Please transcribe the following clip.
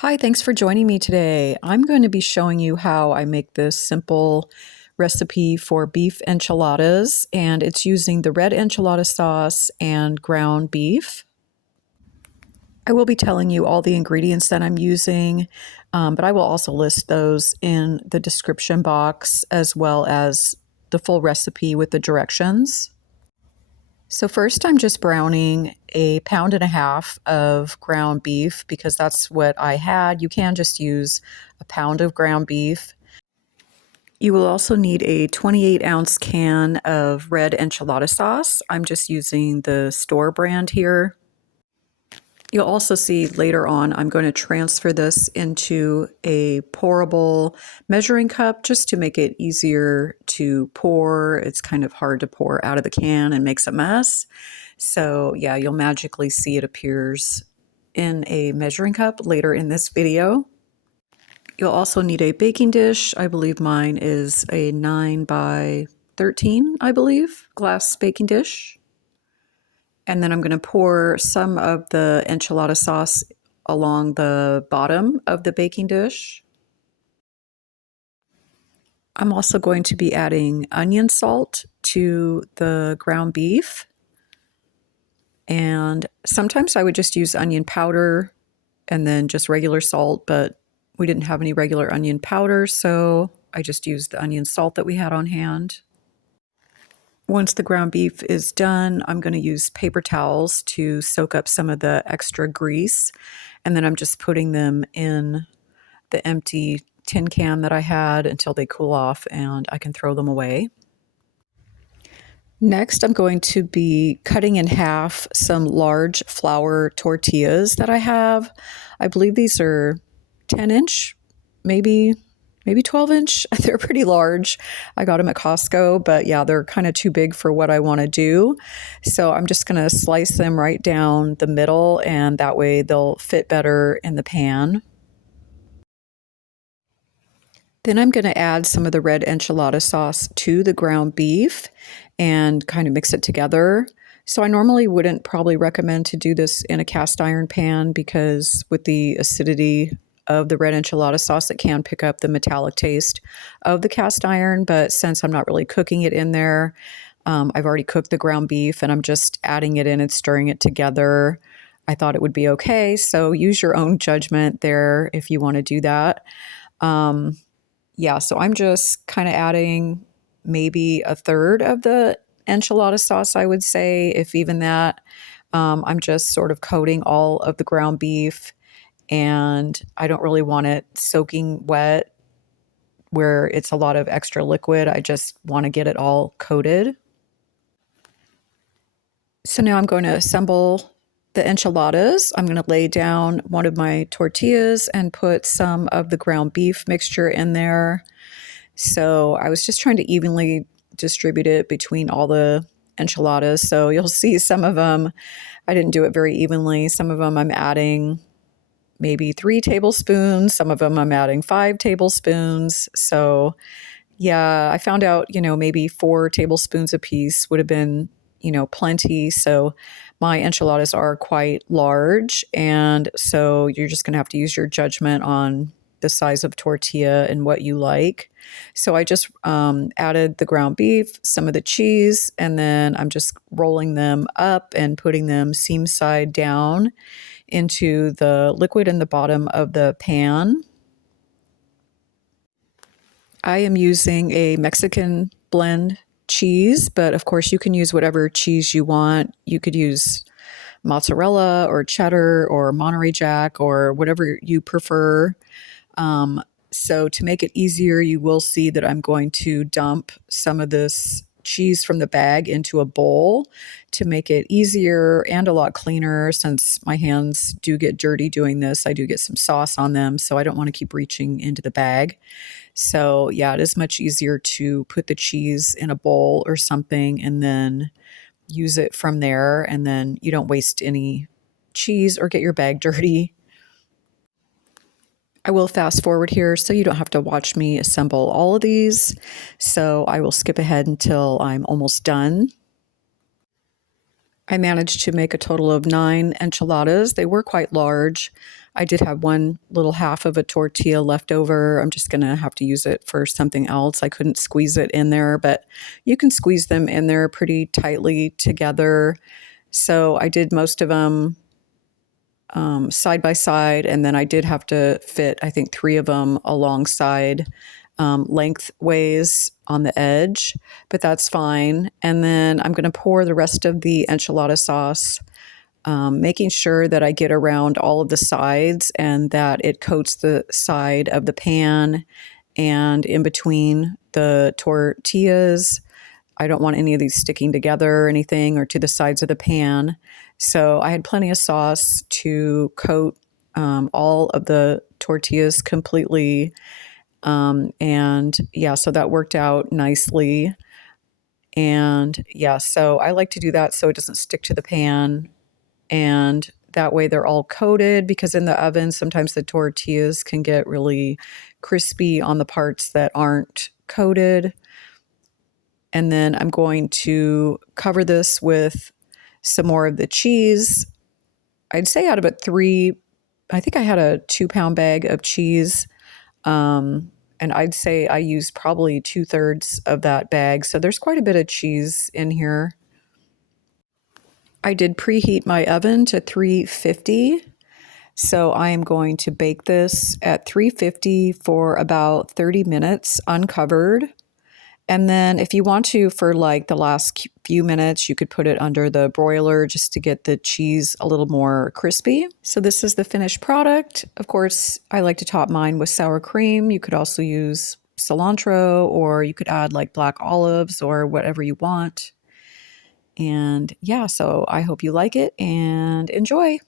Hi, thanks for joining me today. I'm going to be showing you how I make this simple recipe for beef enchiladas, and it's using the red enchilada sauce and ground beef. I will be telling you all the ingredients that I'm using, but I will also list those in the description box as well as the full recipe with the directions. So first I'm just browning a pound and a half of ground beef because that's what I had. You can just use a pound of ground beef. You will also need a 28-ounce can of red enchilada sauce. I'm just using the store brand here. You'll also see later on, I'm going to transfer this into a pourable measuring cup just to make it easier to pour. It's kind of hard to pour out of the can and makes a mess. So yeah, you'll magically see it appears in a measuring cup later in this video. You'll also need a baking dish. I believe mine is a 9 by 13, I believe, glass baking dish. And then I'm going to pour some of the enchilada sauce along the bottom of the baking dish. I'm also going to be adding onion salt to the ground beef. And sometimes I would just use onion powder and then just regular salt, but we didn't have any regular onion powder, so I just used the onion salt that we had on hand. Once the ground beef is done, I'm going to use paper towels to soak up some of the extra grease, and then I'm just putting them in the empty tin can that I had until they cool off and I can throw them away. Next, I'm going to be cutting in half some large flour tortillas that I have. I believe these are 10-inch, maybe 12-inch. They're pretty large. I got them at Costco, but yeah, they're kind of too big for what I want to do. So I'm just going to slice them right down the middle, and that way they'll fit better in the pan. Then I'm going to add some of the red enchilada sauce to the ground beef and kind of mix it together. So I normally wouldn't probably recommend to do this in a cast iron pan because with the acidity of the red enchilada sauce, it can pick up the metallic taste of the cast iron. But since I'm not really cooking it in there, I've already cooked the ground beef and I'm just adding it in and stirring it together. I thought it would be okay. So use your own judgment there if you want to do that. Yeah, so I'm just kind of adding maybe a third of the enchilada sauce, I would say, if even that. I'm just sort of coating all of the ground beef, and I don't really want it soaking wet where it's a lot of extra liquid. I just want to get it all coated. So now I'm going to assemble the enchiladas. I'm going to lay down one of my tortillas and put some of the ground beef mixture in there. So I was just trying to evenly distribute it between all the enchiladas. So you'll see some of them, I didn't do it very evenly. Some of them I'm adding maybe 3 tablespoons. Some of them I'm adding 5 tablespoons. So yeah, I found out, maybe 4 tablespoons a piece would have been, plenty. So my enchiladas are quite large. And so you're just going to have to use your judgment on the size of tortilla and what you like. So I just added the ground beef, some of the cheese, and then I'm just rolling them up and putting them seam side down into the liquid in the bottom of the pan. I am using a Mexican blend cheese, but of course you can use whatever cheese you want. You could use mozzarella or cheddar or Monterey Jack or whatever you prefer. So to make it easier, you will see that I'm going to dump some of this cheese from the bag into a bowl to make it easier and a lot cleaner. Since my hands do get dirty doing this, I do get some sauce on them, so I don't want to keep reaching into the bag. So yeah, it is much easier to put the cheese in a bowl or something and then use it from there, and then you don't waste any cheese or get your bag dirty. I will fast forward here so you don't have to watch me assemble all of these. So I will skip ahead until I'm almost done. I managed to make a total of 9 enchiladas. They were quite large. I did have one little half of a tortilla left over. I'm just going to have to use it for something else. I couldn't squeeze it in there, but you can squeeze them in there pretty tightly together. So I did most of them side by side, and then I did have to fit, I think, 3 of them alongside lengthways on the edge, but that's fine. And then I'm going to pour the rest of the enchilada sauce, making sure that I get around all of the sides and that it coats the side of the pan and in between the tortillas. I don't want any of these sticking together or anything or to the sides of the pan. So I had plenty of sauce to coat all of the tortillas completely. And yeah, so that worked out nicely. And yeah, so I like to do that so it doesn't stick to the pan. And that way they're all coated, because in the oven, sometimes the tortillas can get really crispy on the parts that aren't coated. And then I'm going to cover this with some more of the cheese. I'd say out of about 3, I think I had a 2-pound bag of cheese. And I'd say I used probably 2/3 of that bag. So there's quite a bit of cheese in here. I did preheat my oven to 350. So I am going to bake this at 350 for about 30 minutes uncovered. And then if you want to, for like the last few minutes, you could put it under the broiler just to get the cheese a little more crispy. So this is the finished product. Of course, I like to top mine with sour cream. You could also use cilantro, or you could add like black olives or whatever you want. And yeah, so I hope you like it and enjoy.